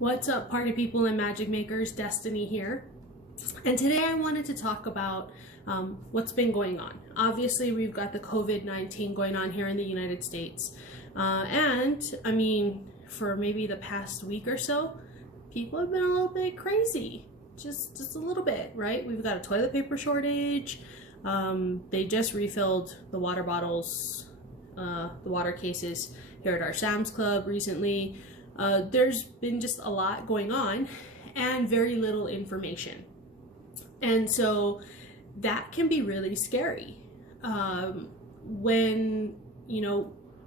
What's up, party people and magic makers? Destiny here. And today I wanted to talk about what's been going on. Obviously, we've got the COVID-19 going on here in the United States. And I mean, for maybe the past week or so, people have been a little bit crazy. Just a little bit, right? We've got a toilet paper shortage. They just refilled the water bottles, the water cases here at our Sam's Club recently. There's been just a lot going on and very little information. And so that can be really scary. When,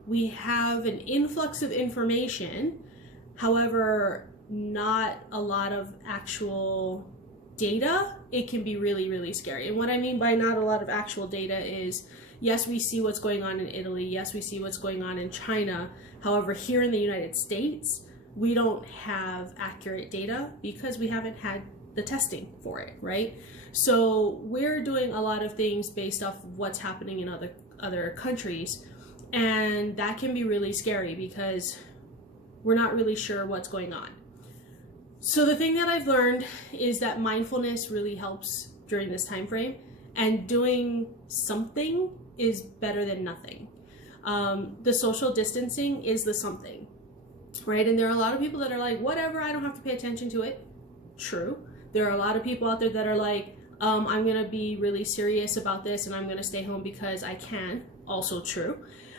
we have an influx of information, however, not a lot of actual data, it can be really, really scary. And what I mean by not a lot of actual data is, yes, we see what's going on in Italy. Yes, we see what's going on in China. However, here in the United States, we don't have accurate data because we haven't had the testing for it, right? So we're doing a lot of things based off of what's happening in other countries. And that can be really scary because we're not really sure what's going on. So the thing that I've learned is that mindfulness really helps during this time frame, and doing something is better than nothing. The social distancing is the something, right? And there are a lot of people that are like, whatever, I don't have to pay attention to it. True. There are a lot of people out there that are like, I'm going to be really serious about this and I'm going to stay home because I can. Also true.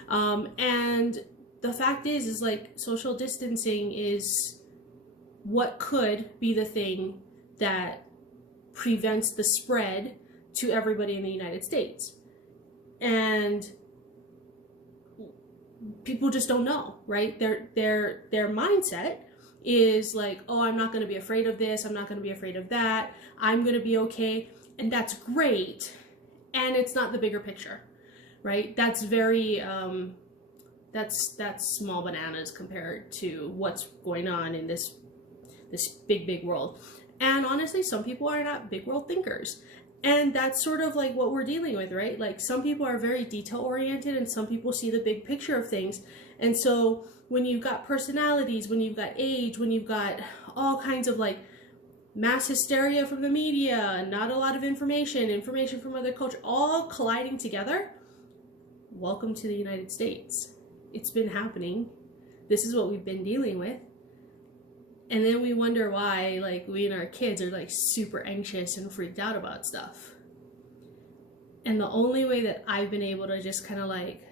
And the fact is like social distancing is what could be the thing that prevents the spread to everybody in the United States. And people just don't know, right? Their mindset is like, oh, I'm not going to be afraid of this. I'm not going to be afraid of that. I'm going to be okay. And that's great. And it's not the bigger picture, right? That's very, that's small bananas compared to what's going on in this big world. And honestly, some people are not big world thinkers. And that's sort of like what we're dealing with, right? Like some people are very detail oriented and some people see the big picture of things. And so when you've got personalities, when you've got age, when you've got all kinds of like mass hysteria from the media, not a lot of information from other culture, all colliding together, welcome to the United States. It's been happening. This is what we've been dealing with. And then we wonder why, like, we and our kids are, like, super anxious and freaked out about stuff. And the only way that I've been able to just kind of, like,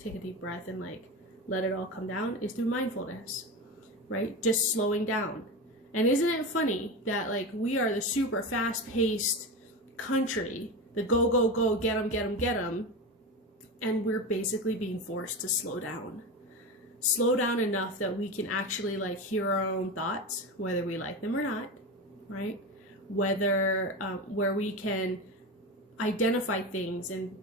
take a deep breath and, like, let it all come down is through mindfulness, right? Just slowing down. And isn't it funny that, like, we are the super fast-paced country, the go, go, go, get 'em, get 'em, get 'em, and we're basically being forced to slow down. Slow down enough that we can actually like hear our own thoughts, whether we like them or not, right? Whether where we can identify things and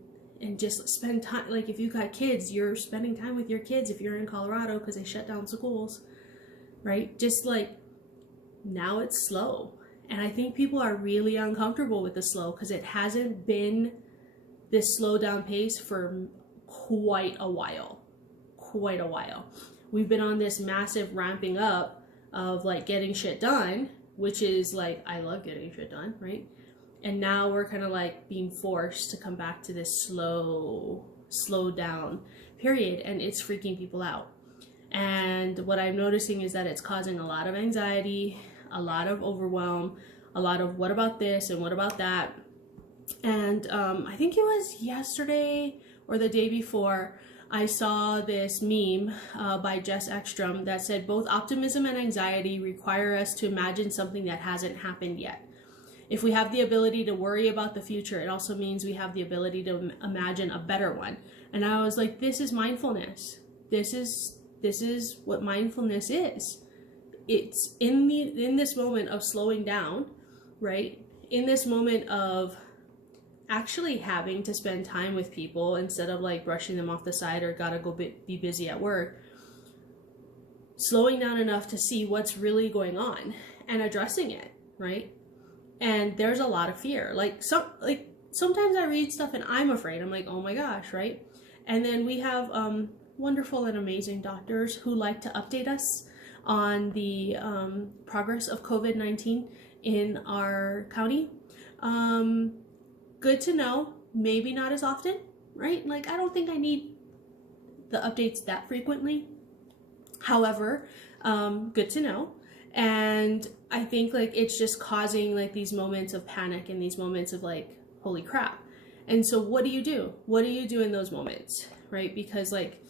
just spend time. Like if you've got kids, you're spending time with your kids if you're in Colorado because they shut down schools, right? Just like now it's slow. And I think people are really uncomfortable with the slow because it hasn't been this slow down pace for quite a while. We've been on this massive ramping up of like getting shit done, which is like, I love getting shit done, right? And now we're kind of like being forced to come back to this slow down period, and it's freaking people out. And what I'm noticing is that it's causing a lot of anxiety, a lot of overwhelm, a lot of what about this and what about that. And I think it was yesterday or the day before, I saw this meme by Jess Ekstrom that said both optimism and anxiety require us to imagine something that hasn't happened yet. If we have the ability to worry about the future, it also means we have the ability to imagine a better one. And I was like, this is mindfulness. This is what mindfulness is. It's in this moment of slowing down, right? In this moment of actually having to spend time with people instead of like brushing them off the side or gotta go be busy at work, slowing down enough to see what's really going on and addressing it, right? And there's a lot of fear. Sometimes I read stuff and I'm afraid. I'm like, oh my gosh, right? And then we have wonderful and amazing doctors who like to update us on the progress of COVID-19 in our county. Good to know, maybe not as often, right? Like, I don't think I need the updates that frequently. However, good to know. And I think like it's just causing like these moments of panic and these moments of like, holy crap. And so what do you do? What do you do in those moments, right? Because like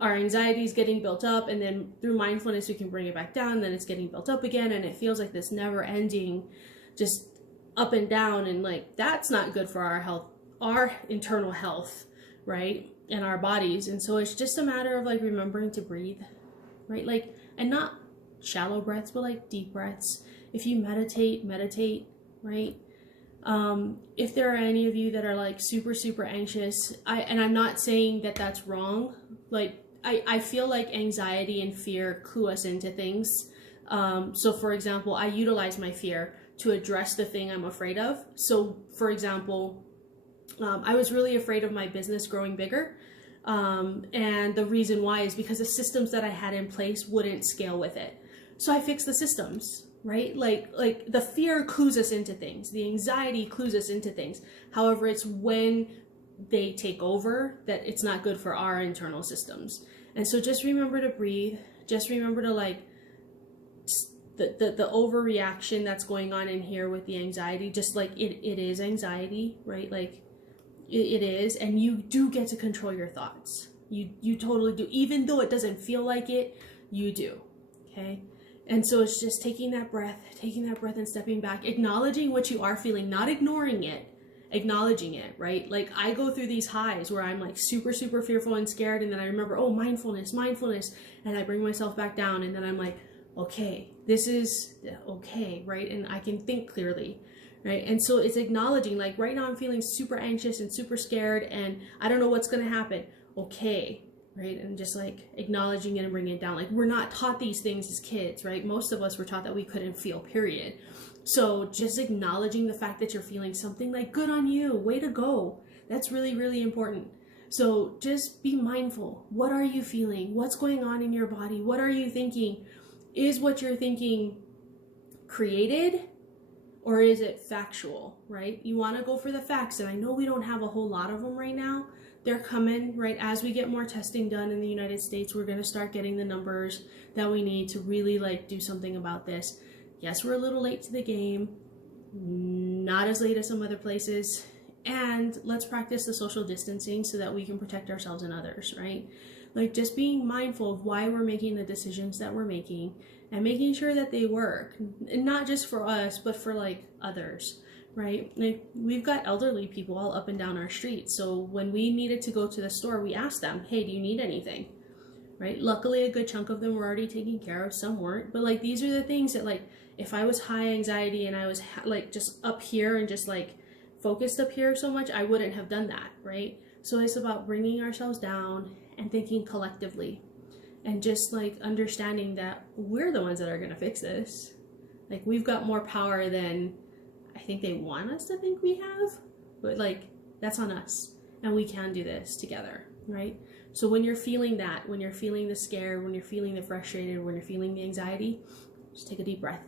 our anxiety is getting built up, and then through mindfulness we can bring it back down, then it's getting built up again, and it feels like this never ending just up and down, and like that's not good for our health, our internal health, right? And our bodies. And so it's just a matter of like remembering to breathe, right? Like, and not shallow breaths, but like deep breaths. If you meditate, right? If there are any of you that are like super anxious, and I'm not saying that that's wrong. Like, I feel like anxiety and fear clue us into things. So for example, I utilize my fear to address the thing I'm afraid of. So for example, I was really afraid of my business growing bigger. And the reason why is because the systems that I had in place wouldn't scale with it. So I fixed the systems, right? Like the fear clues us into things. The anxiety clues us into things. However, it's when they take over that it's not good for our internal systems. And so just remember to breathe. Just remember to like the overreaction that's going on in here with the anxiety, just like it is anxiety, right? Like it is, and you do get to control your thoughts. You totally do. Even though it doesn't feel like it, you do. Okay? And so it's just taking that breath and stepping back, acknowledging what you are feeling, not ignoring it, acknowledging it, right? Like I go through these highs where I'm like super fearful and scared, and then I remember, oh, mindfulness, and I bring myself back down, and then I'm like, okay, this is okay, right? And I can think clearly, right? And so it's acknowledging, like right now I'm feeling super anxious and super scared, and I don't know what's gonna happen. Okay, right? And just like acknowledging it and bringing it down. Like we're not taught these things as kids, right? Most of us were taught that we couldn't feel, period. So just acknowledging the fact that you're feeling something, like good on you, way to go. That's really important. So just be mindful. What are you feeling? What's going on in your body? What are you thinking? Is what you're thinking created, or is it factual, right? You want to go for the facts, and I know we don't have a whole lot of them right now. They're coming, right? As we get more testing done in the United States, we're going to start getting the numbers that we need to really like do something about this. Yes, we're a little late to the game, not as late as some other places, and let's practice the social distancing so that we can protect ourselves and others, right? Like just being mindful of why we're making the decisions that we're making, and making sure that they work, and not just for us, but for like others, right? Like we've got elderly people all up and down our street. So when we needed to go to the store, we asked them, hey, do you need anything? Right? Luckily, a good chunk of them were already taken care of. Some weren't, but like these are the things that like, if I was high anxiety and I was like just up here and just like focused up here so much, I wouldn't have done that, right? So it's about bringing ourselves down and thinking collectively, and just like understanding that we're the ones that are going to fix this. Like we've got more power than I think they want us to think we have, but like that's on us, and we can do this together, right? So when you're feeling that, when you're feeling the scare, when you're feeling the frustrated, when you're feeling the anxiety, just take a deep breath.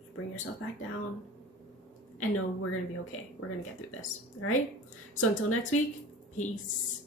Just bring yourself back down, and know we're going to be okay. We're going to get through this. All right? So until next week, peace.